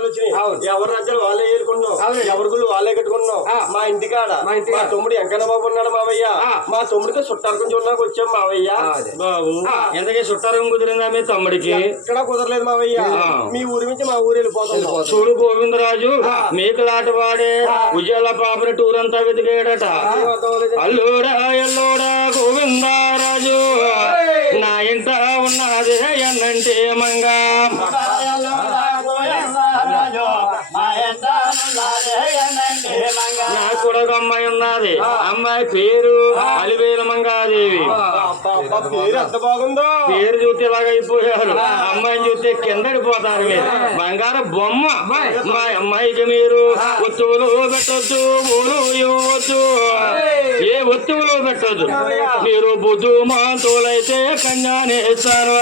రాజ్యాలు వచ్చినాయి. ఎవరి రాజ్యాలు వాళ్ళే ఏరుకున్నాం, ఎవరి గుళ్ళు వాళ్ళే కట్టుకున్నాం. మా ఇంటికాడ మా తమ్ముడు వెంకన్న బాబు ఉన్నాడు మావయ్య. మా తమ్ముడికి చుట్టారకం చూడడానికి వచ్చాం మావయ్య. బాబు ఎంతకీ చుట్టారకం కుదిరిందా మీ తమ్ముడికి? ఇక్కడ కుదరలేదు మావయ్య. మీ ఊరి నుంచి మా ఊరు వెళ్ళిపోతాం. చూడు గోవిందరాజు మేకలాట వాడే ఉజ్జాల పాపని టూర్ అంతా వెతికాడట. అల్లుడా ఎల్లుడా గోవిందరాజు నా ఇంట ఉన్నదే ఎన్నంటే మంగా నాకు కూడా ఒక అమ్మాయి ఉన్నది. అమ్మాయి పేరు అలివేలు మంగాదేవి. ఎంత బాగుందో పేరు చూస్తే ఇలాగైపోయారు. అమ్మాయిని చూస్తే కిందడిపోతారు. మీరు బంగారు బొమ్మ. మా అమ్మాయికి మీరు వస్తువులు పెట్టొద్దు, ఊరు ఇవ్వద్దు, ఏ వస్తువులు పెట్టొద్దు. మీరు బుద్ధు మాంతులైతే కన్యానే ఇస్తారు.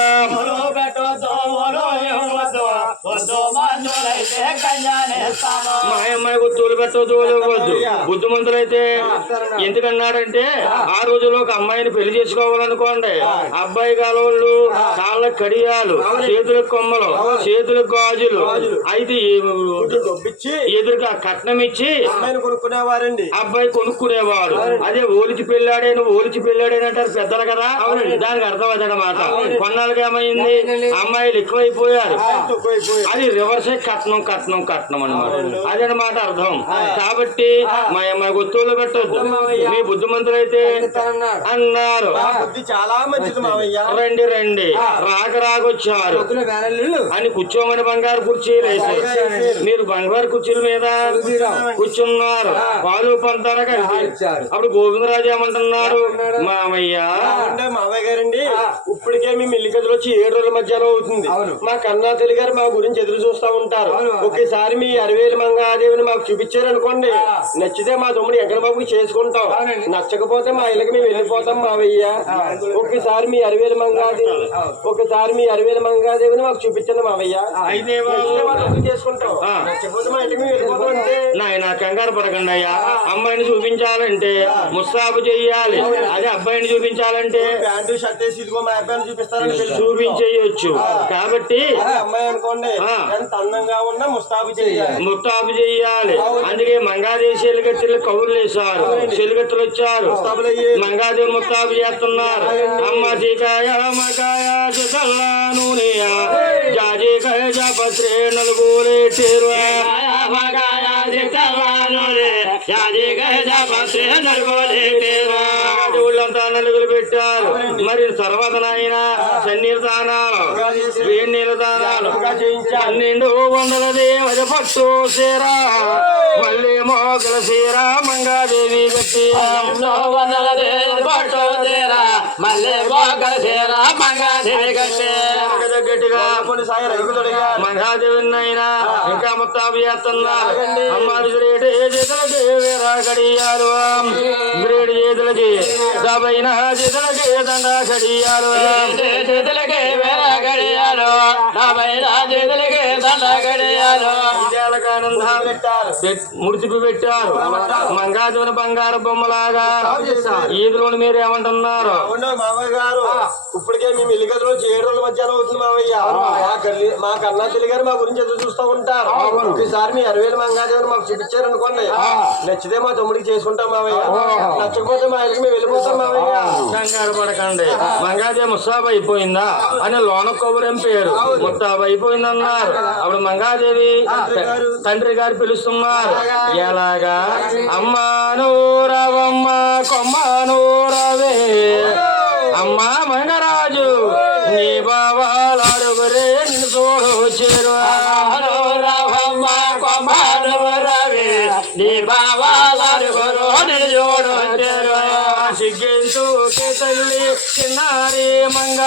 మా అమ్మాయి వస్తువులు పెట్టొద్దు, ఇవ్వద్దు. బుద్ధిమంతులైతే ఎందుకన్నాడంటే ఆ రోజుల్లో ఒక అమ్మాయిని పెళ్లి చేసుకోవాలనుకోండి, అబ్బాయి కాలోళ్ళు కాళ్ళ కడియాలు, చేతులకు కొమ్మలు, చేతులకు గాజులు అయితే ఎదురుగా కట్నం ఇచ్చి కొనుక్కునేవారండి. అబ్బాయి కొనుక్కునేవాడు. అదే ఓలిచి పెళ్ళాడైన ఓలిచి పెళ్ళాడేనంటారు పెద్దలు కదా. దానికి అర్థం అదనమాట. కొన్నాళ్ళకి ఏమైంది, అమ్మాయిలు ఎక్కువైపోయారు. అది రివర్సే కట్నం కట్నం కట్నం అనమాట. అదనమాట అర్థం. కాబట్టి మా అమ్మాయి వస్తువులు పెట్టొద్దు, మీ బుద్ధిమంతులైతే అన్నారు. చాలా మంచిది మావయ్య. రండి రండి రాకొచ్చారు అని కూర్చోమని బంగారు కుర్చీలు వేసారు. మీరు బంగారు కుర్చీల మీద కూర్చున్నారు. పాలు పంతారా కలిసి. అప్పుడు గోవిందరాజు ఏమంటున్నారు, మామయ్య మామయ్య గారండి ఇప్పటికే మేము ఇల్లు గదిలో వచ్చి 7 రోజుల మధ్యాహ్నం అవుతుంది. మా కన్నా తల్లి గారు మా గురించి ఎదురు చూస్తా ఉంటారు. ఒకేసారి మీ అరివేలు మంగాదేవిని మాకు చూపించారు అనుకోండి, నచ్చితే మా తమ్ముడు వెంకన్న బాబుకి చేసుకుంటాం, నచ్చకపోతే మా ఇళ్ళకి మేము వెళ్ళిపోతాం మావయ్య. ఒకసారి మీ అరివేలు మంగాదేవిని మాకు చూపించండి మావయ్య. చేసుకుంటాం, నచ్చకపోతే మా ఇంటికి మేము వెళ్ళిపోతాం. అంటే నాయన కంగారు పడకండి అయ్యా. అమ్మాయిని చూపించాలంటే ముస్తాబు చెయ్యాలి. అదే అబ్బాయిని చూపించాలంటే ప్యాంటు షర్ట్ వేసి ఇదిగో మా అబ్బాయిని చూపిస్తారని చూపించేయచ్చు. కాబట్టి అమ్మాయి అనుకోండి ఎంత అందంగా ఉన్నా ముస్తాబు చెయ్యాలి. అందుకే మంగాదేవి చెలిగత్తులు కవులు వేశారు. చెలిగత్తులు వచ్చారు, మంగాదేవి ముస్తాబు చేస్తున్నారు. అమ్మ చీకాయ మకాయ చల్లా నూనె జాజీకాయ జాపత్రే నలుగురేరు ఊళ్ళంతా నలుగులు పెట్టారు. మరి తర్వాత నాయన సన్నీరు దానాలు, వేడి నీళ్ళ దానాలు, 12 వందల దేవత పట్టు సీరా, మళ్ళీ మోకల సీరా మంగాదేవి గట్టి గట్టిగా మంగాదేవి అయినా ఇంకా ముత్తాబు చేస్తున్నారు. అమ్మాయి చేతులకి వేరా గడియాలు, గ్రేడి చేతులకి సబైన చేతులకి దండ గడియాలు, చేతులకి వేరా గడియాలు, సబైన చేతులకి దండ గడియాలు. ముడిచిపి పెట్టారు. మంగాదేవిని బంగారు బొమ్మలాగా. ఈదులోని మీరు ఏమంటున్నారు? మామయ్య గారు ఇప్పటికే మేము ఇల్లు గదిలో 7 రోజుల మధ్యాహ్నం అవుతుంది మామయ్య. మా కన్నా తల్లి గారు మా గురించి ఎదురు చూస్తూ ఉంటారు. ఒకసారి మీ అరివేలు మంగాదేవిని మాకు చూపించారు అనుకోండి, నచ్చితే మా తమ్ముడికి చేసుకుంటాం మామయ్య, నచ్చకపోతే మా ఇళ్ళకి మేము వెళ్ళిపోతాం మామయ్య. కంగారు పడకండి. మంగాదేవి ముస్తాబు అయిపోయిందా అని లోన కొబ్బరి పేరు ముస్తాబు అయిపోయిందన్నారు. అప్పుడు మంగాదేవి తండ్రి గారు పిలుస్తున్నారు. ఎలాగా అమ్మాను రావమ్మ కొమ్మను రావే, అమ్మా మంగరాజు నీ బావాలాడుగురే నిన్ను చూడు చేరు. రావమ్మ కొమ్మను రావే, నీ బావాలాడుగురు నిన్ను చూడు చేరు. సిగ్గెంతు కే తల్లి చిన్నారి మంగ,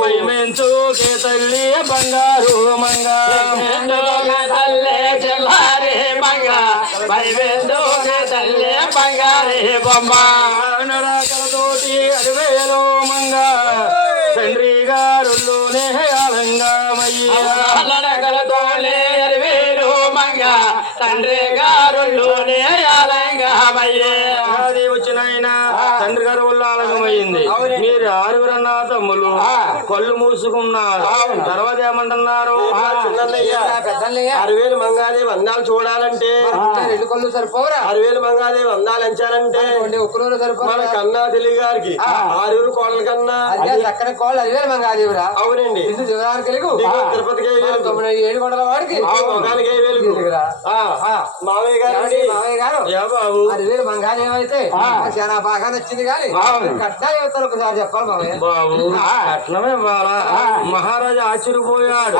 భయమెంతు కే తల్లి బంగారు మంగ, తల్లి చెల్లారి మంగ, భయమెంతు కే తల్లి బంగారి బొమ్మ. నడకలతోటి అరివేలు మంగ, తండ్రి గారుల్లోనే ఆలంగమయ్య. నడకలతోనే అరివేలు మంగ, తండ్రి గారుల్లోనే ఆలంగమయ్యే. అది వచ్చిన తండ్రి గారు వాళ్ళు ఆలంగమయ్య. అయింది. మీరు ఆరుగురన్న తమ్ములు కళ్ళు మూసుకున్నారు. తర్వాత ఏమంటున్నారు? చిన్నయ్య 60,000 మంగాదేవి అందాలు చూడాలంటే 2 కళ్ళు సరిపోరా 60,000 మంగాదేవి అందాలు ఎంచాలంటే 1 సరిపోరా మన కన్నా తెలివి గారికి 6 కోళ్ళ కన్నా చక్కని కోళ్ళు 10,000 మంగాదేవిరా. అవునండి. ఇది దివరానికి వెలుగు తిరుపతికి వెలుగు 7 కొండల వాడికి మొగానికి వెలుగు మావయ్య గారు మావయ్య గారు బాబు 10,000 మంగాదేవి అయితే చాలా బాగా నచ్చింది కానీ కట్నా చెప్తారు ఒకసారి చెప్పాలి మావయ్య. బాబు కట్నమే బాలా మహారాజా ఆశ్చర్యపోయాడు.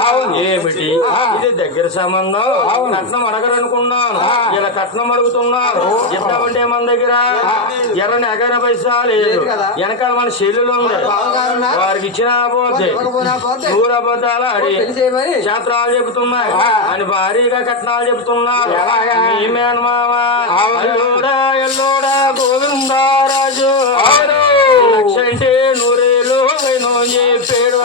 ఏమిటి ఇది దగ్గర సంబంధం? కట్నం అడగరనుకున్నాను, ఇలా కట్నం అడుగుతున్నాను. చెప్తామంటే మన దగ్గర ఎర్రని ఎగర పైసా లేదు, వెనకాల మన చెల్లెలు ఉంది, వారికి ఇచ్చిన పోతే నూరబద్దాలు అడిగి శాస్త్రాలు చెబుతున్నాయి అని భారీగా కట్నాలు చెబుతున్నారు. ఈ మేనమామ అల్లుడా ఎల్లుడా గోవిందారాజు లక్ష అంటే 100,000 చెప్పాడు.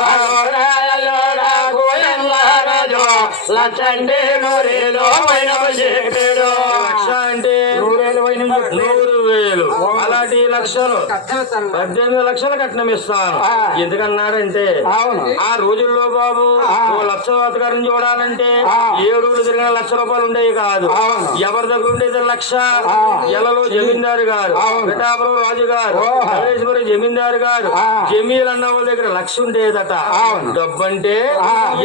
లక్ష అంటే 100,000 చెప్పాడు. లక్ష అంటే 100,000 అలాంటి లక్షలు 18 లక్షలు కట్నం ఇస్తాను. ఎందుకన్నాడంటే ఆ రోజుల్లో బాబు ఓ లక్ష వాతకారం చూడాలంటే 7 తిరిగిన ₹1,00,000 ఉండేవి కాదు. ఎవరి దగ్గర ఉండేది 1,00,000. ఎలలో జమీందారు గారు, పిఠాపురం రాజు గారు, మల్లేశ్వరి జమీందారు గారు, జమీలు అన్న వాళ్ళ దగ్గర 1,00,000 ఉండేదట. డబ్బంటే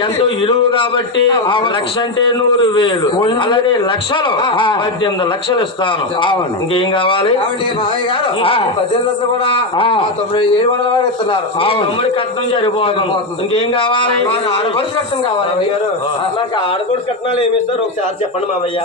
ఎంతో విలువ కాబట్టి 1,00,000 అంటే 100,000. అలాగే లక్షలు 18 లక్షలు ఇస్తాను. ఇంకేం కావాలి? మావయ్య గారు 18 కూడా 7 కొండల వాడు ఇస్తున్నారు. తమ్ముడి కట్నం సరిపోతుంది. ఇంకేం కావాలి? ఆడపడుచు కట్నం కావాలి. నాకు ఆడపడుచు కట్నాలు ఏమి ఇస్తారు ఒకసారి చెప్పండి మావయ్య.